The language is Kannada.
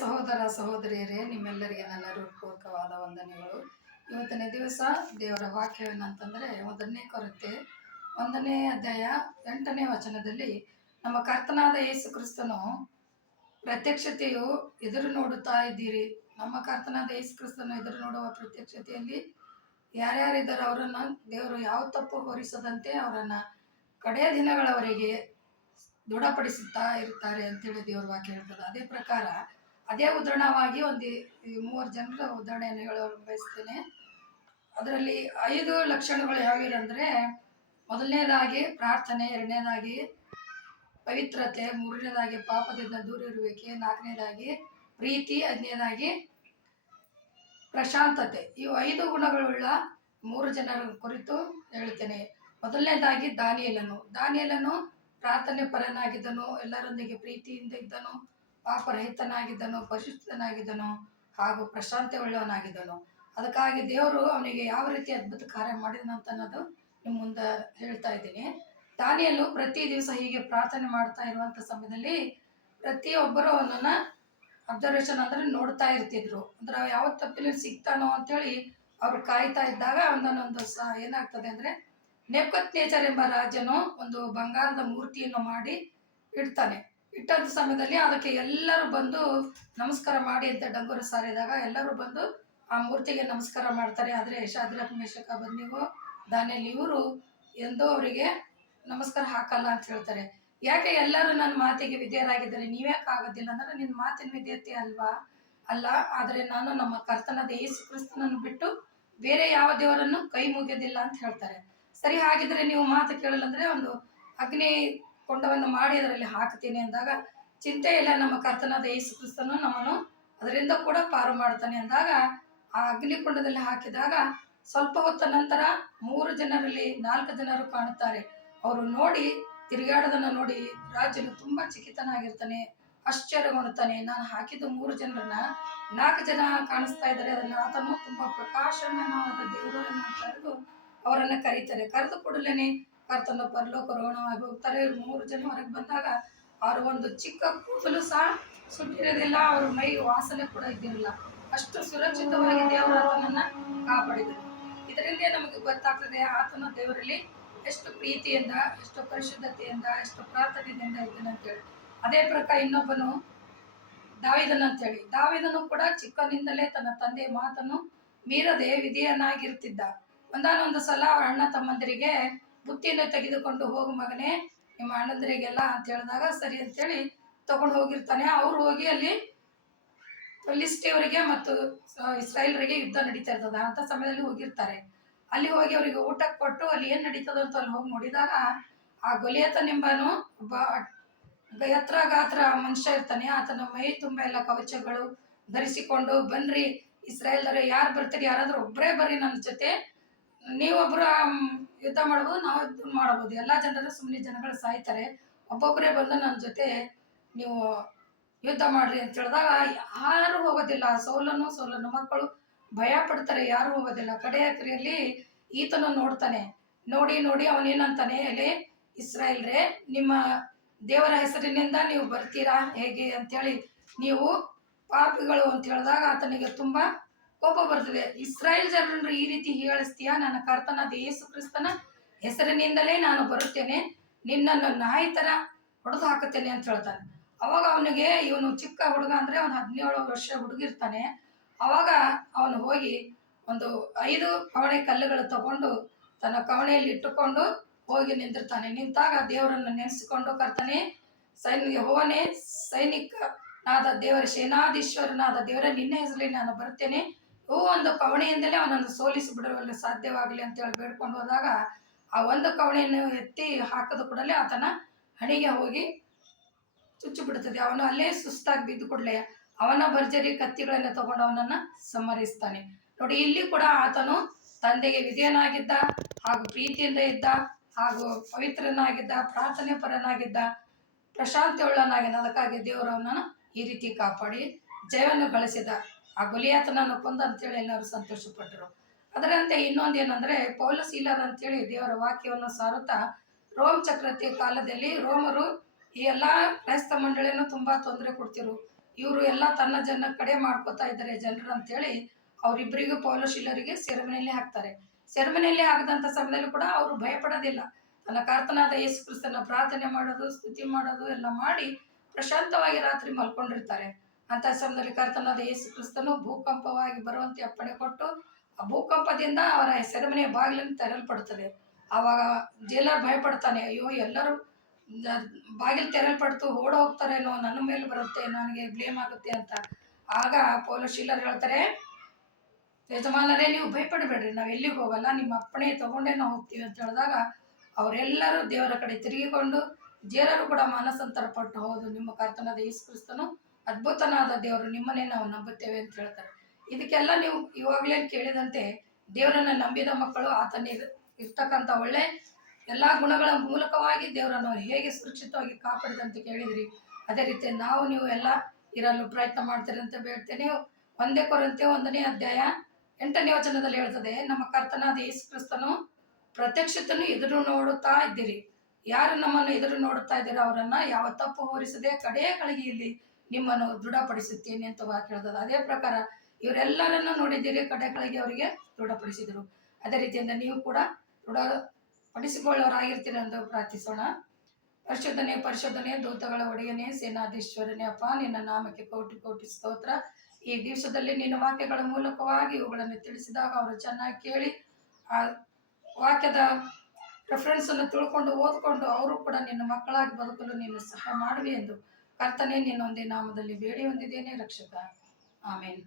ಸಹೋದರ ಸಹೋದರಿಯರೇ, ನಿಮ್ಮೆಲ್ಲರಿಗೆ ನನ್ನ ಹೃತ್ಪೂರ್ವಕವಾದ ವಂದನೆಗಳು. ಇವತ್ತಿನ ದಿವಸ ದೇವರ ವಾಕ್ಯವೇನಂತಂದರೆ, 1ನೇ ಕೊರಿಂಥೆ 1ನೇ ಅಧ್ಯಾಯ 8ನೇ ವಚನದಲ್ಲಿ ನಮ್ಮ ಕರ್ತನಾದ ಯೇಸು ಕ್ರಿಸ್ತನು ಪ್ರತ್ಯಕ್ಷತೆಯು ಎದುರು ನೋಡುತ್ತಾ ಇದ್ದೀರಿ. ನಮ್ಮ ಕರ್ತನಾದ ಯೇಸು ಕ್ರಿಸ್ತನು ಎದುರು ನೋಡುವ ಪ್ರತ್ಯಕ್ಷತೆಯಲ್ಲಿ ಯಾರ್ಯಾರಿದ್ದಾರೆ ಅವರನ್ನು ದೇವರು ಯಾವ ತಪ್ಪು ಹೊರಿಸದಂತೆ ಅವರನ್ನು ಕಡೆಯ ದಿನಗಳವರೆಗೆ ದೃಢಪಡಿಸುತ್ತಾ ಇರ್ತಾರೆ ಅಂತೇಳಿ ದೇವ್ರ ವಾಕ್ಯ ಹೇಳ್ತದೆ. ಅದೇ ಪ್ರಕಾರ ಅದೇ ಉದಾಹರಣವಾಗಿ ಒಂದು 3 ಜನರ ಉದಾಹರಣೆಯನ್ನು ಹೇಳಲು ಬಯಸ್ತೇನೆ. ಅದರಲ್ಲಿ 5 ಲಕ್ಷಣಗಳು ಯಾವ್ಯಾವಂದರೆ, ಮೊದಲನೇದಾಗಿ ಪ್ರಾರ್ಥನೆ, ಎರಡನೇದಾಗಿ ಪವಿತ್ರತೆ, ಮೂರನೇದಾಗಿ ಪಾಪದಿಂದ ದೂರ ಇರುವಿಕೆ, ನಾಲ್ಕನೇದಾಗಿ ಪ್ರೀತಿ, ಐದನೇದಾಗಿ ಪ್ರಶಾಂತತೆ. ಇವು 5 ಗುಣಗಳುಳ್ಳ 3 ಜನರ ಕುರಿತು ಹೇಳ್ತೇನೆ. ಮೊದಲನೇದಾಗಿ ದಾನಿಯೇಲನು ಪ್ರಾರ್ಥನೆ ಪರನಾಗಿದ್ದನು, ಎಲ್ಲರೊಂದಿಗೆ ಪ್ರೀತಿಯಿಂದ ಇದ್ದನು, ಪಾಪರಹಿತನಾಗಿದ್ದನು, ಪರಿಶುದ್ಧನಾಗಿದ್ದನು ಹಾಗೂ ಪ್ರಶಾಂತಿ ಉಳ್ಳವನಾಗಿದ್ದನು. ಅದಕ್ಕಾಗಿ ದೇವರು ಅವನಿಗೆ ಯಾವ ರೀತಿ ಅದ್ಭುತ ಕಾರ್ಯ ಮಾಡಿದನಂತ ಅನ್ನೋದು ನಿಮ್ಮ ಮುಂದೆ ಹೇಳ್ತಾ ಇದ್ದೀನಿ. ದಾನಿಯೇಲನು ಪ್ರತಿ ದಿವಸ ಹೀಗೆ ಪ್ರಾರ್ಥನೆ ಮಾಡ್ತಾ ಇರುವಂಥ ಸಮಯದಲ್ಲಿ ಪ್ರತಿಯೊಬ್ಬರು ಅವನನ್ನು ಅಬ್ಸರ್ವೇಷನ್ ಅಂದರೆ ನೋಡ್ತಾ ಇರ್ತಿದ್ರು. ಅಂದ್ರೆ ಯಾವ ತಪ್ಪಿನಲ್ಲಿ ಸಿಗ್ತಾನೋ ಅಂತೇಳಿ ಅವ್ರು ಕಾಯ್ತಾ ಇದ್ದಾಗ ಒಂದೊಂದು ಏನಾಗ್ತದೆ ಅಂದರೆ, ನೆಬೂಕದ್ನೆಚ್ಚರ್ ಎಂಬ ರಾಜನು ಒಂದು ಬಂಗಾರದ ಮೂರ್ತಿಯನ್ನು ಮಾಡಿ ಇಡ್ತಾನೆ. ಇಟ್ಟಂಥ ಸಮಯದಲ್ಲಿ ಅದಕ್ಕೆ ಎಲ್ಲರೂ ಬಂದು ನಮಸ್ಕಾರ ಮಾಡಿ ಅಂತ ಡಂಗುರ ಸಾರಿದಾಗ ಎಲ್ಲರೂ ಬಂದು ಆ ಮೂರ್ತಿಗೆ ನಮಸ್ಕಾರ ಮಾಡ್ತಾರೆ. ಆದರೆ ಶಾದ್ರಕ್, ಮೇಷಕ್, ಅಬೇದ್ನೆಗೋ, ದಾನಿಯೇಲ್ ಇವರು ಎಂದೂ ಅವರಿಗೆ ನಮಸ್ಕಾರ ಹಾಕಲ್ಲ ಅಂತ ಹೇಳ್ತಾರೆ. ಯಾಕೆ ಎಲ್ಲರೂ ನನ್ನ ಮಾತಿಗೆ ವಿಧೇಯರಾಗಿದ್ದಾರೆ, ನೀವ್ಯಾಕೆ ಆಗೋದಿಲ್ಲ ಅಂದ್ರೆ, ನಿನ್ನ ಮಾತಿನ ವಿಧೇಯತೆ ಅಲ್ಲ, ಆದರೆ ನಾನು ನಮ್ಮ ಕರ್ತನಾದ ಯೇಸು ಕ್ರಿಸ್ತನನ್ನು ಬಿಟ್ಟು ಬೇರೆ ಯಾವ ದೇವರನ್ನು ಕೈ ಮುಗಿಯೋದಿಲ್ಲ ಅಂತ ಹೇಳ್ತಾರೆ. ಸರಿ, ಹಾಗಿದ್ರೆ ನೀವು ಮಾತು ಕೇಳಲ್ಲ ಅಂದರೆ ಒಂದು ಅಗ್ನಿ ಕೊಂಡವನ್ನು ಮಾಡಿ ಅದರಲ್ಲಿ ಹಾಕ್ತೀನಿ ಅಂದಾಗ, ಚಿಂತೆ ಇಲ್ಲ, ನಮ್ಮ ಕರ್ತನಾದ ಯೇಸು ಕ್ರಿಸ್ತನು ನಮ್ಮನ್ನು ಅದರಿಂದ ಕೂಡ ಪಾರು ಮಾಡ್ತಾನೆ ಅಂದಾಗ ಆ ಅಗ್ನಿಕುಂಡದಲ್ಲಿ ಹಾಕಿದಾಗ ಸ್ವಲ್ಪ ಹೊತ್ತ ನಂತರ 3 ಜನರಲ್ಲಿ 4 ಜನರು ಕಾಣುತ್ತಾರೆ. ಅವರು ನೋಡಿ ತಿರುಗಾಡೋದನ್ನು ನೋಡಿ ರಾಜನು ತುಂಬ ಚಕಿತನಾಗಿರ್ತಾನೆ, ಆಶ್ಚರ್ಯಗೊಳ್ತಾನೆ. ನಾನು ಹಾಕಿದ 3 ಜನರನ್ನ 4 ಜನ ಕಾಣಿಸ್ತಾ ಇದ್ದಾರೆ, ಅದನ್ನು ಆತನು ತುಂಬ ಪ್ರಕಾಶಮಾನವಾದ ದೇವರು ಕರೆದು ಅವರನ್ನು ಕರೀತಾರೆ. ಕರೆದು ಕೂಡಲೇ ಕರ್ತನ ಪರಲೋಕ ರೋಣವಾಗಿ ಹೋಗ್ತಾರೆ. 3 ಜನ ಹೊರಗೆ ಬಂದಾಗ ಅವರು ಒಂದು ಚಿಕ್ಕ ಕೂದಲು ಸಹ ಸುಟ್ಟಿರೋದಿಲ್ಲ, ಅವ್ರ ಮೈ ವಾಸನೆ ಕೂಡ ಇದ್ದಿರಲಿಲ್ಲ. ಅಷ್ಟು ಸುರಕ್ಷಿತವಾಗಿ ದೇವರು ಆತನನ್ನು ಕಾಪಾಡಿದರು. ಇದರಿಂದ ನಮಗೆ ಗೊತ್ತಾಗ್ತದೆ ಆತನ ದೇವರಲ್ಲಿ ಎಷ್ಟು ಪ್ರೀತಿಯಿಂದ, ಎಷ್ಟು ಪರಿಶುದ್ಧತೆಯಿಂದ, ಎಷ್ಟು ಪ್ರಾರ್ಥನೆಯಿಂದ ಇದ್ದಾನೆ ಅಂತೇಳಿ. ಅದೇ ಪ್ರಕಾರ ಇನ್ನೊಬ್ಬನು ದಾವೀದನು ಕೂಡ ಚಿಕ್ಕನಿಂದಲೇ ತನ್ನ ತಂದೆಯ ಮಾತನ್ನು ಮೀರದೆ ವಿಧೇಯನಾಗಿರ್ತಿದ್ದ. ಒಂದಾನೊಂದು ಸಲ ಅವ್ರ ಅಣ್ಣ ತಮ್ಮಂದಿರಿಗೆ ಬುತ್ತಿಯನ್ನು ತೆಗೆದುಕೊಂಡು, ಹೋಗು ಮಗನೇ, ನಿಮ್ಮ ಅಣ್ಣಂದರಿಗೆಲ್ಲ ಅಂತ ಹೇಳಿದಾಗ ಸರಿ ಅಂತೇಳಿ ತಗೊಂಡು ಹೋಗಿರ್ತಾನೆ. ಅವ್ರು ಹೋಗಿ ಅಲ್ಲಿ ಫಿಲಿಷ್ಟಿಯರಿಗೆ ಮತ್ತು ಇಸ್ರಾಯೇಲರಿಗೆ ಯುದ್ಧ ನಡೀತಾ ಇರ್ತದೆ. ಅಂಥ ಸಮಯದಲ್ಲಿ ಹೋಗಿರ್ತಾರೆ. ಅಲ್ಲಿ ಹೋಗಿ ಅವರಿಗೆ ಊಟಕ್ಕೆ ಕೊಟ್ಟು ಅಲ್ಲಿ ಏನು ನಡೀತದೆ ಅಂತ ಅಲ್ಲಿ ಹೋಗಿ ನೋಡಿದಾಗ ಆ ಗೊಲಿಯಾತನೆಂಬನು ಒಬ್ಬ ಎತ್ತರ ಗಾತ್ರ ಮನುಷ್ಯ ಇರ್ತಾನೆ. ಆತನ ಮೈ ತುಂಬ ಎಲ್ಲ ಕವಚಗಳು ಧರಿಸಿಕೊಂಡು, ಬನ್ರಿ ಇಸ್ರಾಯೇಲ್ದವರು ಯಾರು ಬರ್ತೀರಿ, ಯಾರಾದರೂ ಒಬ್ಬರೇ ಬರ್ರಿ ನನ್ನ ಜೊತೆ, ನೀವೊಬ್ಬರು ಯುದ್ಧ ಮಾಡ್ಬೋದು, ನಾವು ಯುದ್ಧ ಮಾಡ್ಬೋದು, ಎಲ್ಲ ಜನರು ಸುಮ್ಮನೆ ಜನಗಳು ಸಾಯ್ತಾರೆ, ಒಬ್ಬೊಬ್ಬರೇ ಬಂದು ನನ್ನ ಜೊತೆ ನೀವು ಯುದ್ಧ ಮಾಡ್ರಿ ಅಂತ ಹೇಳಿದಾಗ ಯಾರು ಹೋಗೋದಿಲ್ಲ. ಸೌಲನ ಮಕ್ಕಳು ಭಯ ಪಡ್ತಾರೆ, ಯಾರು ಹೋಗೋದಿಲ್ಲ. ಕಡೆಯ ಕ್ರಿಯಲ್ಲಿ ಈತನು ನೋಡ್ತಾನೆ. ನೋಡಿ ಅವನೇನಂತಾನೆ, ಎಲೆ ಇಸ್ರಾಯೇಲ್ರೇ, ನಿಮ್ಮ ದೇವರ ಹೆಸರಿನಿಂದ ನೀವು ಬರ್ತೀರಾ ಹೇಗೆ ಅಂತೇಳಿ, ನೀವು ಪಾಪಿಗಳು ಅಂತ ಹೇಳಿದಾಗ ಆತನಿಗೆ ತುಂಬ ಕೋಪ ಬರ್ತದೆ. ಇಸ್ರಾಯೇಲ್ ಜನರನ್ನು ಈ ರೀತಿ ಹೇಳಿಸ್ತೀಯಾ, ನನ್ನ ಕರ್ತನಾದ ಯೇಸು ಕ್ರಿಸ್ತನ ಹೆಸರಿನಿಂದಲೇ ನಾನು ಬರುತ್ತೇನೆ, ನಿನ್ನನ್ನು ನಾಯಿ ಥರ ಹೊಡೆದು ಹಾಕುತ್ತೇನೆ ಅಂತ ಹೇಳ್ತಾನೆ. ಅವಾಗ ಅವನಿಗೆ, ಇವನು ಚಿಕ್ಕ ಹುಡುಗ ಅಂದರೆ ಅವನು 17 ವರ್ಷ ಹುಡುಗಿರ್ತಾನೆ. ಅವಾಗ ಅವನು ಹೋಗಿ ಒಂದು 5 ಕವಣೆ ಕಲ್ಲುಗಳು ತಗೊಂಡು ತನ್ನ ಕವಣೆಯಲ್ಲಿ ಇಟ್ಟುಕೊಂಡು ಹೋಗಿ ನಿಂತಿರ್ತಾನೆ. ನಿಂತಾಗ ದೇವರನ್ನು ನೆನೆಸಿಕೊಂಡು, ಕರ್ತನೆ, ಯೆಹೋವನೇ, ಸೈನಿಕನಾದ ದೇವರ, ಸೇನಾಧೀಶ್ವರನಾದ ದೇವರ, ನಿನ್ನ ಹೆಸರಲ್ಲಿ ನಾನು ಬರ್ತೇನೆ, ಒಂದು ಕವಣೆಯಿಂದಲೇ ಅವನನ್ನು ಸೋಲಿಸಿ ಬಿಡಲು ಸಾಧ್ಯವಾಗಲಿ ಅಂತೇಳಿ ಬೇಡ್ಕೊಂಡು ಹೋದಾಗ ಆ ಒಂದು ಕವಣೆಯನ್ನು ಎತ್ತಿ ಹಾಕಿದ ಕೂಡಲೇ ಆತನ ಹಣೆಗೆ ಹೋಗಿ ಚುಚ್ಚು ಬಿಡುತ್ತದೆ. ಅವನು ಅಲ್ಲೇ ಸುಸ್ತಾಗಿ ಬಿದ್ದು ಕೂಡಲೇ ಅವನ ಭರ್ಜರಿ ಕತ್ತಿಗಳನ್ನು ತಗೊಂಡು ಅವನನ್ನು ಸಂಹರಿಸ್ತಾನೆ. ನೋಡಿ, ಇಲ್ಲಿ ಕೂಡ ಆತನು ತಂದೆಗೆ ವಿಧೇಯನಾಗಿದ್ದ, ಹಾಗೂ ಪ್ರೀತಿಯಿಂದ ಇದ್ದ, ಹಾಗೂ ಪವಿತ್ರನಾಗಿದ್ದ, ಪ್ರಾರ್ಥನೆ ಪರನಾಗಿದ್ದ, ಪ್ರಶಾಂತಿ ಉಳ್ಳನಾಗಿದ್ದ. ಅದಕ್ಕಾಗಿ ದೇವರು ಅವನನ್ನು ಈ ರೀತಿ ಕಾಪಾಡಿ ಜಯವನ್ನು ಗಳಿಸಿದ. ಆ ಗೊಲಿಯಾತನನ್ನು ಕೊಂದ ಅಂತೇಳಿ ಎಲ್ಲರೂ ಸಂತೋಷಪಟ್ಟರು. ಅದರಂತೆ ಇನ್ನೊಂದು ಏನಂದರೆ, ಪೌಲಸ್ ಸೀಲರ್ ಅಂತೇಳಿ ದೇವರ ವಾಕ್ಯವನ್ನು ಸಾರುತ್ತಾ ರೋಮ್ ಚಕ್ರವರ್ತಿಯ ಕಾಲದಲ್ಲಿ ರೋಮರು ಈ ಎಲ್ಲ ಕ್ರೈಸ್ತ ಮಂಡಳಿಯನ್ನು ತುಂಬ ತೊಂದರೆ ಕೊಡ್ತಿರು. ಇವರು ಎಲ್ಲ ತನ್ನ ಜನ ಕಡೆ ಮಾಡ್ಕೋತಾ ಇದ್ದಾರೆ ಜನರು ಅಂತೇಳಿ ಅವರಿಬ್ಬರಿಗೂ ಪೌಲ ಶಿಲರಿಗೆ ಸೆರೆಮನೆಯಲ್ಲಿ ಹಾಕ್ತಾರೆ. ಸೆರೆಮನೆಯಲ್ಲಿ ಹಾಕಿದಂಥ ಸಮಯದಲ್ಲಿ ಕೂಡ ಅವರು ಭಯಪಡೋದಿಲ್ಲ. ತನ್ನ ಕರ್ತನಾದ ಯೇಸು ಕ್ರಿಸ್ತನ ಪ್ರಾರ್ಥನೆ ಮಾಡೋದು, ಸ್ತುತಿ ಮಾಡೋದು ಎಲ್ಲ ಮಾಡಿ ಪ್ರಶಾಂತವಾಗಿ ರಾತ್ರಿ ಮಲ್ಕೊಂಡಿರ್ತಾರೆ. ಅಂತ ಸಮಯದಲ್ಲಿ ಕರ್ತನಾದ ಯೇಸು ಕ್ರಿಸ್ತನು ಭೂಕಂಪವಾಗಿ ಬರುವಂತೆ ಅಪ್ಪಣೆ ಕೊಟ್ಟು ಆ ಭೂಕಂಪದಿಂದ ಅವರ ಸೆರೆಮನೆಯ ಬಾಗಿಲನ್ನು ತೆರಲ್ಪಡುತ್ತದೆ. ಆವಾಗ ಜೈಲರ್ ಭಯಪಡ್ತಾನೆ, ಅಯ್ಯೋ ಎಲ್ಲರೂ ಬಾಗಿಲು ತೆರಲ್ಪಡ್ತು, ಓಡ ಹೋಗ್ತಾರೇನೋ, ನನ್ನ ಮೇಲೆ ಬರುತ್ತೆ, ನನಗೆ ಬ್ಲೇಮ್ ಆಗುತ್ತೆ ಅಂತ. ಆಗ ಪೌಲ ಶೀಲರ್ ಹೇಳ್ತಾರೆ, ಯಜಮಾನರೇ ನೀವು ಭಯಪಡಬೇಡ್ರಿ, ನಾವು ಎಲ್ಲಿಗೆ ಹೋಗಲ್ಲ, ನಿಮ್ಮ ಅಪ್ಪಣೆ ತಗೊಂಡೇ ನಾವು ಹೋಗ್ತೀವಿ ಅಂತ ಹೇಳಿದಾಗ ಅವರೆಲ್ಲರೂ ದೇವರ ಕಡೆ ತಿರುಗಿಕೊಂಡು ಜೇಲರು ಕೂಡ ಮಾನಸಾಂತರ ಪಟ್ಟು, ಹೌದು ನಿಮ್ಮ ಕರ್ತನಾದ ಯೇಸು ಕ್ರಿಸ್ತನು ಅದ್ಭುತನಾದ ದೇವರು, ನಿಮ್ಮನ್ನೇ ನಾವು ನಂಬುತ್ತೇವೆ ಅಂತ ಹೇಳ್ತಾರೆ. ಇದಕ್ಕೆಲ್ಲ ನೀವು ಇವಾಗಲೇ ಕೇಳಿದಂತೆ ದೇವರನ್ನ ನಂಬಿದ ಮಕ್ಕಳು ಆತನ ಇರ್ತಕ್ಕಂಥ ಒಳ್ಳೆ ಎಲ್ಲ ಗುಣಗಳ ಮೂಲಕವಾಗಿ ದೇವರನ್ನು ಹೇಗೆ ಸುರಕ್ಷಿತವಾಗಿ ಕಾಪಾಡಿದಂತೆ ಕೇಳಿದ್ರಿ. ಅದೇ ರೀತಿ ನೀವು ಎಲ್ಲ ಇರಲು ಪ್ರಯತ್ನ ಮಾಡ್ತೀರಿ ಅಂತ ಬೇಡ್ತೇನೆ. 1 ಕೊರಿಂಥಿ 1ನೇ ಅಧ್ಯಾಯ 8ನೇ ವಚನದಲ್ಲಿ ಹೇಳ್ತದೆ, ನಮ್ಮ ಕರ್ತನಾದ ಯೇಸು ಕ್ರಿಸ್ತನು ಪ್ರತ್ಯಕ್ಷತೆಯನ್ನು ಎದುರು ನೋಡುತ್ತಾ ಇದ್ದೀರಿ. ಯಾರು ನಮ್ಮನ್ನು ಎದುರು ನೋಡುತ್ತಾ ಇದ್ದೀರೋ ಅವರನ್ನ ಯಾವ ತಪ್ಪು ಹೊರಿಸದೆ ಕಡೆಯ ಗಳಿಗೆಯಲ್ಲಿ ನಿಮ್ಮನ್ನು ದೃಢಪಡಿಸುತ್ತೇನೆ ಅಂತ ವಾಕ್ಯ ಹೇಳ್ತದೆ. ಅದೇ ಪ್ರಕಾರ ಇವರೆಲ್ಲರನ್ನ ನೋಡಿದ್ದೀರಿ, ಕಡೆ ಗಳಿಗೆ ಅವರಿಗೆ ದೃಢಪಡಿಸಿದರು. ಅದೇ ರೀತಿಯಿಂದ ನೀವು ಕೂಡ ದೃಢಪಡಿಸಿಕೊಳ್ಳೋರಾಗಿರ್ತೀರಿ ಎಂದು ಪ್ರಾರ್ಥಿಸೋಣ. ಪರಿಶುದ್ಧನೇ ಪರಿಶುದ್ಧನೇ, ದೂತಗಳ ಒಡೆಯನೇ, ಸೇನಾಧೀಶ್ವರನೇ, ಅಪ್ಪ ನಿನ್ನ ನಾಮಕ್ಕೆ ಕೋಟಿ ಕೋಟಿ ಸ್ತೋತ್ರ. ಈ ದಿವಸದಲ್ಲಿ ನಿನ್ನ ವಾಕ್ಯಗಳ ಮೂಲಕವಾಗಿ ಇವುಗಳನ್ನು ತಿಳಿಸಿದಾಗ ಅವರು ಚೆನ್ನಾಗಿ ಕೇಳಿ ಆ ವಾಕ್ಯದ ರೆಫರೆನ್ಸ್ ಅನ್ನು ತಿಳ್ಕೊಂಡು ಓದ್ಕೊಂಡು ಅವರು ಕೂಡ ನಿನ್ನ ಮಕ್ಕಳಾಗಿ ಬದುಕಲು ನೀನು ಸಹಾಯ ಮಾಡುವೆ ಎಂದು ಕರ್ತನೇ ನಿನ್ನ ಒಂದೇ ನಾಮದಲ್ಲಿ ಬೇಡಿ ಹೊಂದಿದ್ದೇನೆ ರಕ್ಷಕ. ಆಮೇನ್.